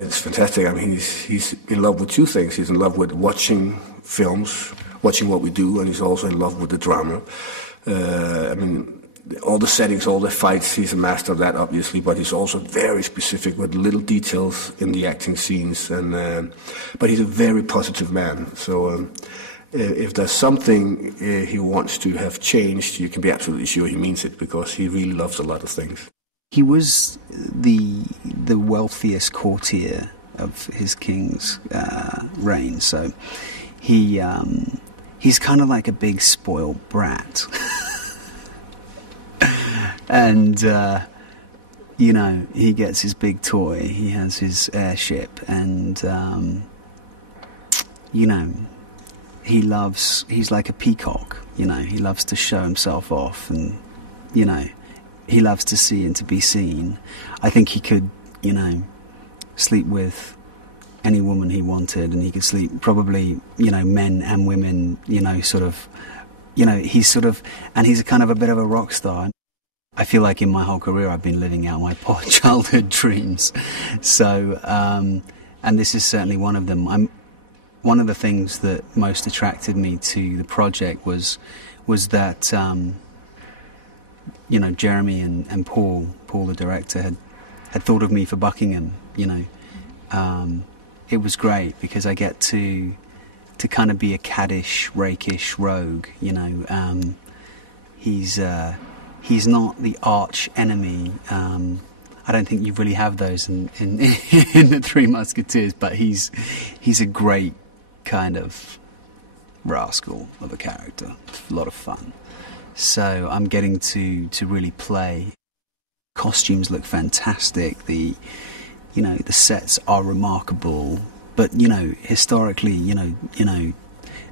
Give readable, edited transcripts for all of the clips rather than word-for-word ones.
It's fantastic. I mean, he's in love with two things. He's in love with watching films, watching what we do, and he's also in love with the drama. I mean, all the settings, all the fights, he's a master of that, obviously, but he's also very specific with little details in the acting scenes. But he's a very positive man. So if there's something he wants to have changed, you can be absolutely sure he means it, because he really loves a lot of things. He was the wealthiest courtier of his king's reign, so he's kind of like a big spoiled brat. And, you know, he gets his big toy, he has his airship, and, you know, he's like a peacock, you know, he loves to show himself off, and, you know, he loves to see and to be seen. I think he could, you know, sleep with any woman he wanted, and he could sleep probably, you know, men and women, you know, sort of, you know, he's a kind of a bit of a rock star. I feel like in my whole career I've been living out my poor childhood dreams. So, and this is certainly one of them. One of the things that most attracted me to the project was that, you know, Jeremy and Paul the director, had thought of me for Buckingham, you know. It was great because I get to kind of be a caddish, rakish rogue, you know. He's not the arch enemy. I don't think you really have those in the Three Musketeers, but he's a great kind of rascal of a character. It's a lot of fun. So I'm getting to really play. Costumes look fantastic. The sets are remarkable. But, you know, historically, you know,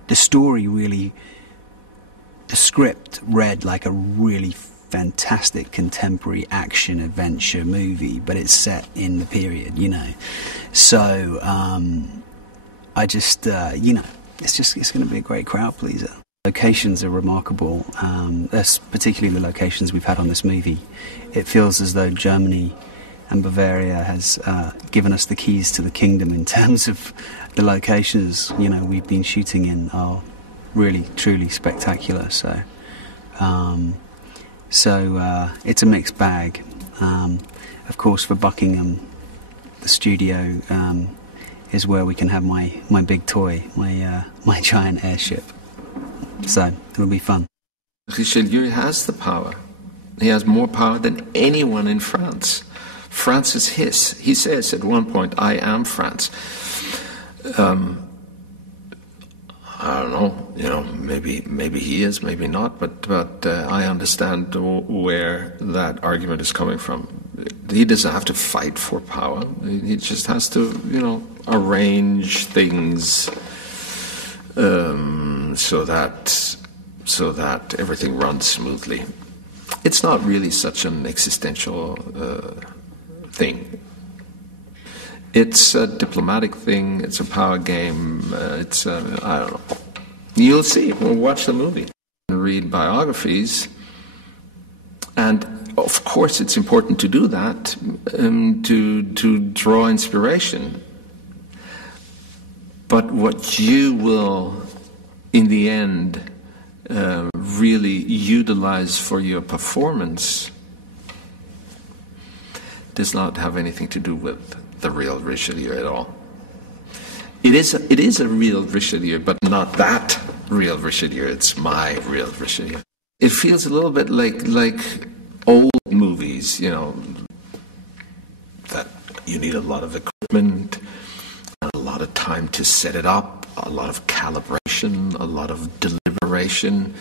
the story really, the script read like a really fantastic contemporary action adventure movie, but it's set in the period, you know. So I just, you know, it's going to be a great crowd pleaser. Locations are remarkable. That's particularly the locations we've had on this movie. It feels as though Germany and Bavaria has given us the keys to the kingdom in terms of the locations, you know, we've been shooting in are really, truly spectacular. So, it's a mixed bag. Of course, for Buckingham, the studio is where we can have my big toy, my giant airship. So it'll be fun. Richelieu has the power. He has more power than anyone in France. France is his. He says at one point, "I am France." I don't know, you know, maybe he is, maybe not, but I understand where that argument is coming from. He doesn't have to fight for power. He just has to, you know, arrange things so that everything runs smoothly. It's not really such an existential thing. It's a diplomatic thing. It's a power game. I don't know. You'll see. We'll watch the movie and read biographies. And of course, it's important to do that to draw inspiration. But what you will, in the end, really utilize for your performance does not have anything to do with the real Richelieu at all. It is a real Richelieu, but not that real Richelieu. It's my real Richelieu. It feels a little bit like old movies, you know, that you need a lot of equipment, and a lot of time to set it up, a lot of calibration, a lot of deliberation,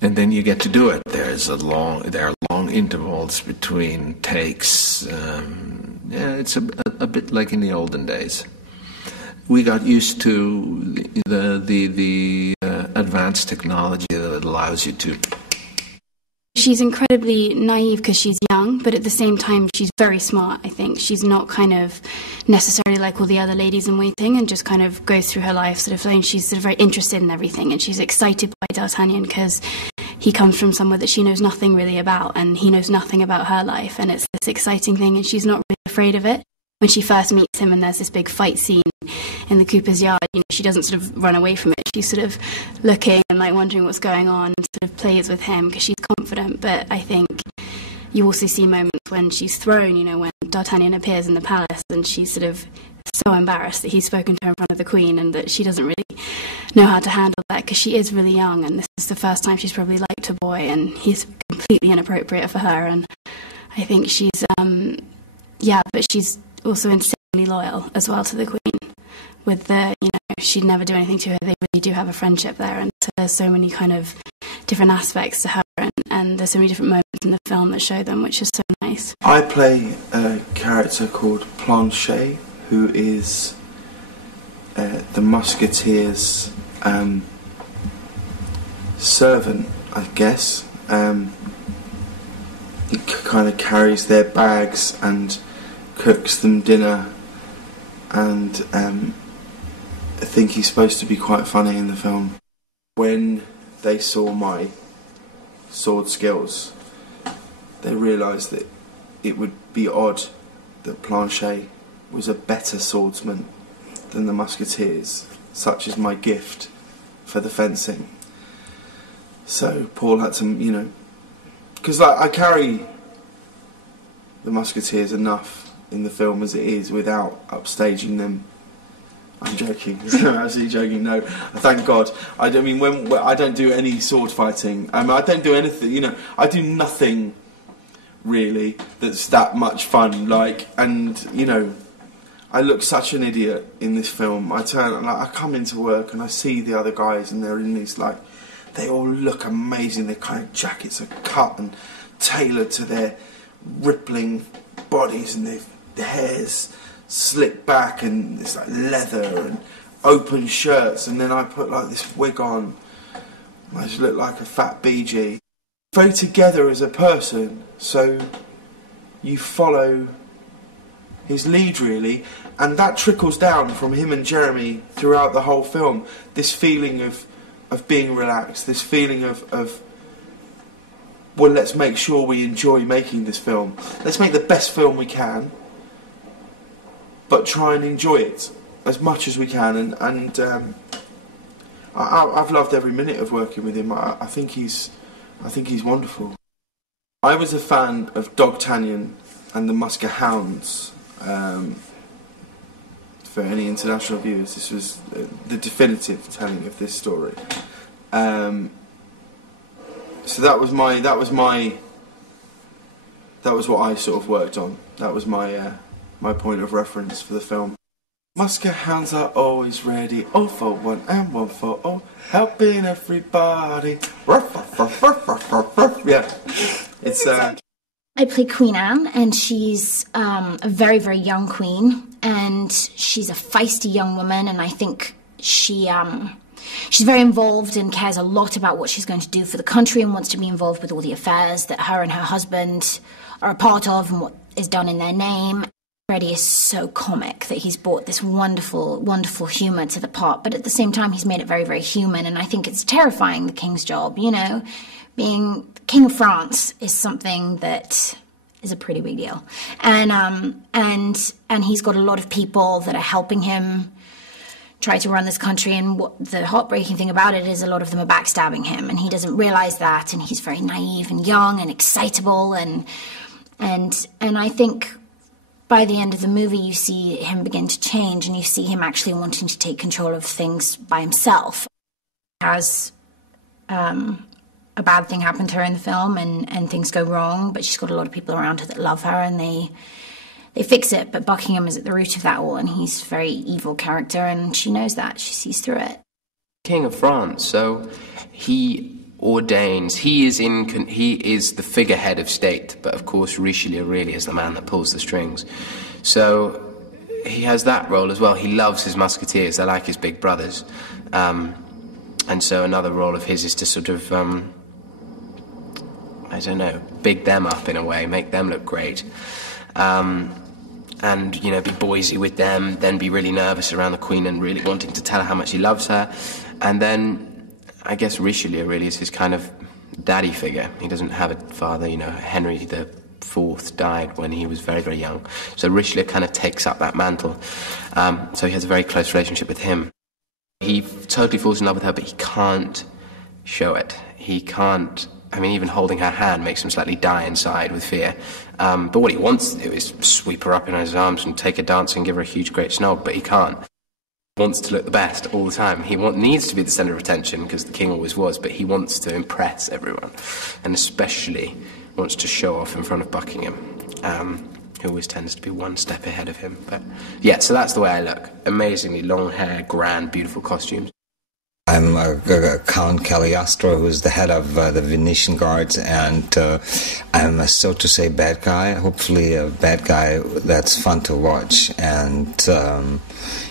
and then you get to do it. There are long intervals between takes. It's a bit like in the olden days. We got used to the advanced technology that allows you to. She's incredibly naive because she's young, but at the same time she's very smart, I think. She's not kind of necessarily like all the other ladies in waiting and just kind of goes through her life sort of, and she's sort of very interested in everything, and she's excited by D'Artagnan because he comes from somewhere that she knows nothing really about, and he knows nothing about her life, and it's this exciting thing, and she's not really afraid of it. when she first meets him and there's this big fight scene in the Cooper's yard, she doesn't sort of run away from it. She's sort of looking and like wondering what's going on, and sort of plays with him because she's confident. But I think you also see moments when she's thrown, when D'Artagnan appears in the palace and she's sort of so embarrassed that he's spoken to her in front of the Queen, and that she doesn't really know how to handle that because she is really young, and this is the first time she's probably liked a boy, and he's completely inappropriate for her. And I think she's, but she's also insanely loyal as well to the Queen. With the, she'd never do anything to her. They really do have a friendship there, and so there's so many kind of different aspects to her, and there's so many different moments in the film that show them, which is so nice. I play a character called Planchet, who is the Musketeers' servant, I guess. He kind of carries their bags and cooks them dinner, and I think he's supposed to be quite funny in the film. When they saw my sword skills, they realised that it would be odd that Planchet was a better swordsman than the Musketeers, such as my gift for the fencing. So Paul had to, because I carry the Musketeers enough in the film as it is without upstaging them. I'm joking. I'm actually joking. No, thank God. I mean, when I don't do any sword fighting. I don't do anything. I do nothing really that's that much fun. I look such an idiot in this film. I come into work and I see the other guys, and they're in these they all look amazing. Their kind of jackets are cut and tailored to their rippling bodies, and their hair's slicked back, and it's like leather and open shirts, and then I put this wig on. I just look like a fat BG. Very together as a person, so you follow his lead really, and that trickles down from him and Jeremy throughout the whole film. This feeling of being relaxed, this feeling of well, let's make sure we enjoy making this film. Let's make the best film we can, but try and enjoy it as much as we can. And I've loved every minute of working with him. I think he's wonderful. I was a fan of D'Artagnan and the Muskehounds. For any international viewers, this was the definitive telling of this story. So that was what I sort of worked on. That was my point of reference for the film. Muskehounds are always ready, all for one and one for all, helping everybody. Yeah, it's. I play Queen Anne, and she's a very, very young queen, and she's a feisty young woman, and I think she's very involved and cares a lot about what she's going to do for the country, and wants to be involved with all the affairs that her and her husband are a part of and what is done in their name. Freddie is so comic that he's brought this wonderful, wonderful humour to the part, but at the same time he's made it very, very human, and I think it's terrifying, the king's job, Being King of France is something that is a pretty big deal, and he's got a lot of people that are helping him try to run this country. And what the heartbreaking thing about it is, a lot of them are backstabbing him, and he doesn't realise that. And he's very naive and young and excitable, and I think by the end of the movie you see him begin to change, and you see him actually wanting to take control of things by himself. As a bad thing happened to her in the film, and things go wrong, but she's got a lot of people around her that love her, and they fix it. But Buckingham is at the root of that all, and he's a very evil character, and she knows that. She sees through it. King of France, so he ordains, he is the figurehead of state, but of course Richelieu really is the man that pulls the strings. So he has that role as well. He loves his musketeers, they're like his big brothers. And so another role of his is to sort of, big them up in a way, make them look great. And, be boysy with them, then be really nervous around the Queen and really wanting to tell her how much he loves her. And then, I guess Richelieu really is his kind of daddy figure. He doesn't have a father, Henry IV IV died when he was very, very young. So Richelieu kind of takes up that mantle. So he has a very close relationship with him. He totally falls in love with her, but he can't show it. He can't, I mean, even holding her hand makes him slightly die inside with fear. But what he wants to do is sweep her up in his arms and take her dancing and give her a huge, great snog, but he can't. He wants to look the best all the time. He needs to be the centre of attention, because the king always was, but he wants to impress everyone, and especially wants to show off in front of Buckingham, who always tends to be one step ahead of him. But yeah, so that's the way I look. Amazingly long hair, grand, beautiful costumes. I'm Count Cagliostro, who's the head of the Venetian Guards, and I'm a, so to say, bad guy, hopefully a bad guy that's fun to watch. And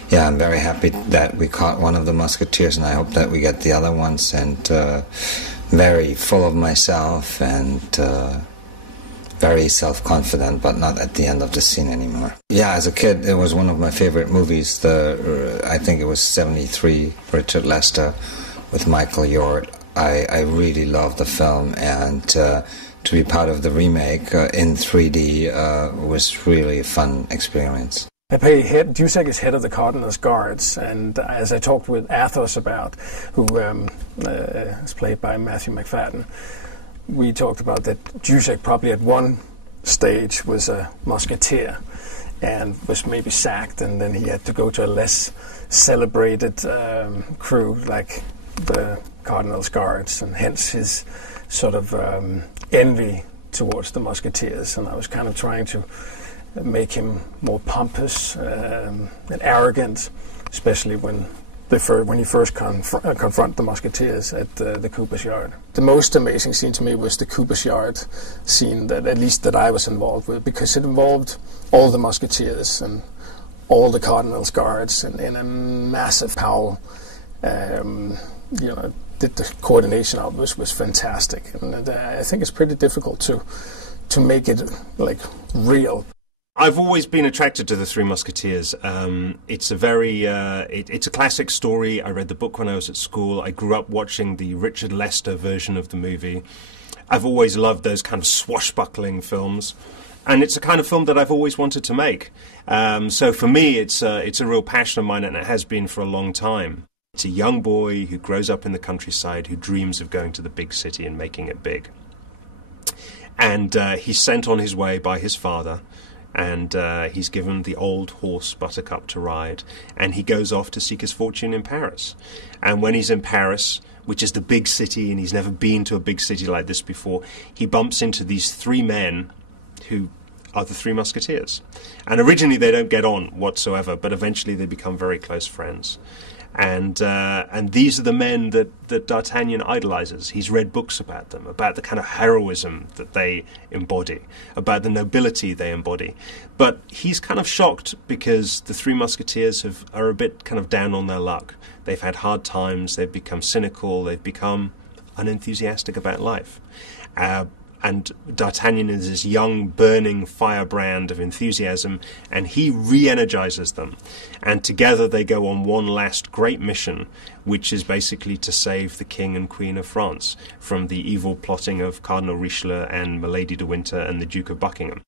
yeah, I'm very happy that we caught one of the Musketeers, and I hope that we get the other ones, and very full of myself and very self-confident, but not at the end of the scene anymore. Yeah, as a kid, it was one of my favorite movies. I think it was 73, Richard Lester with Michael Yort. I really loved the film, and to be part of the remake in 3D was really a fun experience. Dusek is head of the Cardinal's Guards, and as I talked with Athos about, who is played by Matthew McFadden, we talked about that Dusek probably at one stage was a musketeer and was maybe sacked, and then he had to go to a less celebrated crew like the Cardinal's Guards, and hence his sort of envy towards the Musketeers. And I was kind of trying to make him more pompous and arrogant, especially when he first confront the Musketeers at the Cooper's Yard. The most amazing scene to me was the Cooper's Yard scene, that at least that I was involved with, because it involved all the Musketeers and all the Cardinal's Guards in a massive howl. The coordination of it was fantastic, and I think it's pretty difficult to make it like real. I've always been attracted to the Three Musketeers. It's a very, it's a classic story. I read the book when I was at school. I grew up watching the Richard Lester version of the movie. I've always loved those kind of swashbuckling films, and it's a kind of film that I've always wanted to make. So for me, it's a real passion of mine, and it has been for a long time. It's a young boy who grows up in the countryside, who dreams of going to the big city and making it big. And he's sent on his way by his father, and he's given the old horse Buttercup to ride, and he goes off to seek his fortune in Paris. And when he's in Paris, which is the big city, and he's never been to a big city like this before, he bumps into these three men who are the Three Musketeers. And originally they don't get on whatsoever, but eventually they become very close friends. And these are the men that D'Artagnan idolizes. He's read books about them, about the kind of heroism that they embody, about the nobility they embody. But he's kind of shocked because the Three Musketeers are a bit kind of down on their luck. They've had hard times, they've become cynical, they've become unenthusiastic about life. And D'Artagnan is this young, burning firebrand of enthusiasm, and he re-energizes them. And together they go on one last great mission, which is basically to save the King and Queen of France from the evil plotting of Cardinal Richelieu and Milady de Winter and the Duke of Buckingham.